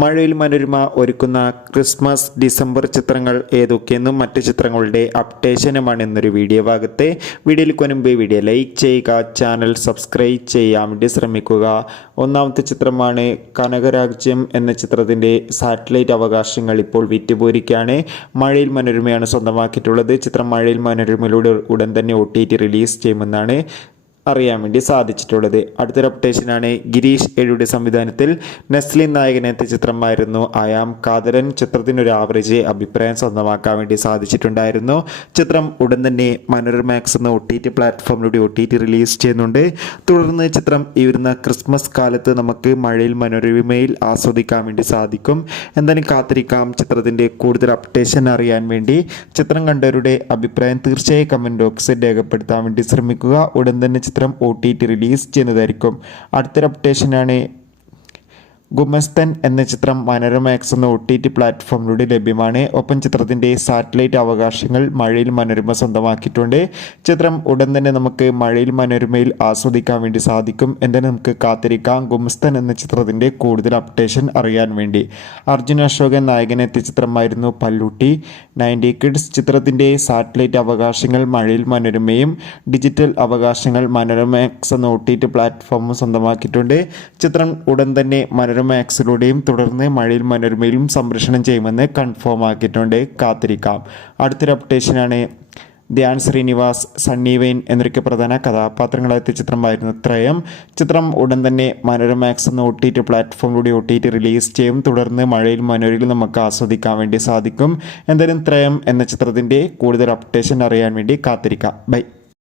മഴവിൽ മനോരമ ഒരുക്കുന്ന Christmas December ചിത്രങ്ങൾ ഏതൊക്കെയെന്നും മറ്റ് ചിത്രങ്ങളുടെ അപ്ഡേഷനുമാണ് എന്നൊരു വീഡിയോ ഭാഗത്തെ വീഡിയോയിൽ മുൻപ് വീഡിയോ ലൈക്ക് ചെയ്യുക, ചാനൽ സബ്സ്ക്രൈബ് ചെയ്യാൻ വേണ്ടി ശ്രമിക്കുക. ഒന്നാമത്തെ ചിത്രമാണ് കനകരാജ്യം എന്ന ചിത്രത്തിൻ്റെ സാറ്റലൈറ്റ് അവകാശങ്ങൾ ഇപ്പോൾ വിറ്റുപോയിരിക്കുകയാണ്. മഴവിൽ മനോരമയാണ് സ്വന്തമാക്കിയിട്ടുള്ളത്. ചിത്രം മഴവിൽ മനോരമയിലൂടെ ഉടൻ തന്നെ OTT റിലീസ് ചെയ്യുമെന്നാണ് അറിയാൻ വേണ്ടി സാധിച്ചിട്ടുള്ളത്. അടുത്തൊരു അപ്ഡേഷനാണ് ഗിരീഷ് ഏഴിയുടെ സംവിധാനത്തിൽ നെസ്ലിൻ നായകനെത്തിയ ചിത്രമായിരുന്നു ആയാം കാതരൻ. ചിത്രത്തിനൊരു ആവറേജ് അഭിപ്രായം സ്വന്തമാക്കാൻ വേണ്ടി സാധിച്ചിട്ടുണ്ടായിരുന്നു. ചിത്രം ഉടൻ തന്നെ മനോരമാക്സ് എന്ന OTT പ്ലാറ്റ്ഫോമിലൂടെ OTT റിലീസ് ചെയ്യുന്നുണ്ട്. തുടർന്ന് ചിത്രം ഈ വരുന്ന ക്രിസ്മസ് കാലത്ത് നമുക്ക് മഴവിൽ മനോരമയിൽ ആസ്വദിക്കാൻ വേണ്ടി സാധിക്കും. എന്തായാലും കാത്തിരിക്കാം. ചിത്രത്തിൻ്റെ കൂടുതൽ അപ്ഡേഷൻ അറിയാൻ വേണ്ടി ചിത്രം കണ്ടവരുടെ അഭിപ്രായം തീർച്ചയായും കമൻറ്റ് ബോക്സിൽ രേഖപ്പെടുത്താൻ വേണ്ടി ശ്രമിക്കുക. ഉടൻ തന്നെ ചിത്രം OTT റിലീസ് ചെയ്യുന്നതായിരിക്കും. അടുത്തൊരു അപ്ഡേഷനാണ് ഗുമസ്തൻ എന്ന ചിത്രം മനോരമാക്സ് എന്ന OTT പ്ലാറ്റ്ഫോമിലൂടെ ലഭ്യമാണ്. ഒപ്പം ചിത്രത്തിൻ്റെ സാറ്റലൈറ്റ് അവകാശങ്ങൾ മഴവിൽ മനോരമ സ്വന്തമാക്കിയിട്ടുണ്ട്. ചിത്രം ഉടൻ തന്നെ നമുക്ക് മഴവിൽ മനോരമയിൽ ആസ്വദിക്കാൻ വേണ്ടി സാധിക്കും. എന്തായാലും നമുക്ക് കാത്തിരിക്കാം ഗുമസ്തൻ എന്ന ചിത്രത്തിൻ്റെ കൂടുതൽ അപ്ഡേഷൻ അറിയാൻ വേണ്ടി. അർജുൻ അശോകൻ നായകനെത്തിയ ചിത്രമായിരുന്നു പല്ലൂട്ടി 90 കിഡ്സ്. ചിത്രത്തിൻ്റെ സാറ്റലൈറ്റ് അവകാശങ്ങൾ മഴവിൽ മനോരമയും ഡിജിറ്റൽ അവകാശങ്ങൾ മനോരമാക്സ് എന്ന OTT പ്ലാറ്റ്ഫോമും സ്വന്തമാക്കിയിട്ടുണ്ട്. ചിത്രം ഉടൻ തന്നെ മാക്സിലൂടെയും തുടർന്ന് മഴവിൽ മനോരമയിലും സംപ്രേഷണം ചെയ്യുമെന്ന് കൺഫേം ആക്കിയിട്ടുണ്ട്. കാത്തിരിക്കാം. അടുത്തൊരു അപ്ഡേഷനാണ് ധ്യാൻ ശ്രീനിവാസ്, സണ്ണി വെയിൻ എന്നൊക്കെ പ്രധാന കഥാപാത്രങ്ങളെത്തിയ ചിത്രമായിരുന്നു ത്രയം. ചിത്രം ഉടൻ തന്നെ മനോരമാക്സ് എന്ന OTT പ്ലാറ്റ്ഫോമിലൂടെ OTT റിലീസ് ചെയ്യും. തുടർന്ന് മഴവിൽ മനോരമയിൽ നമുക്ക് ആസ്വദിക്കാൻ വേണ്ടി സാധിക്കും. എന്തായാലും ത്രയം എന്ന ചിത്രത്തിൻ്റെ കൂടുതൽ അപ്ഡേഷൻ അറിയാൻ വേണ്ടി കാത്തിരിക്കാം. ബൈ.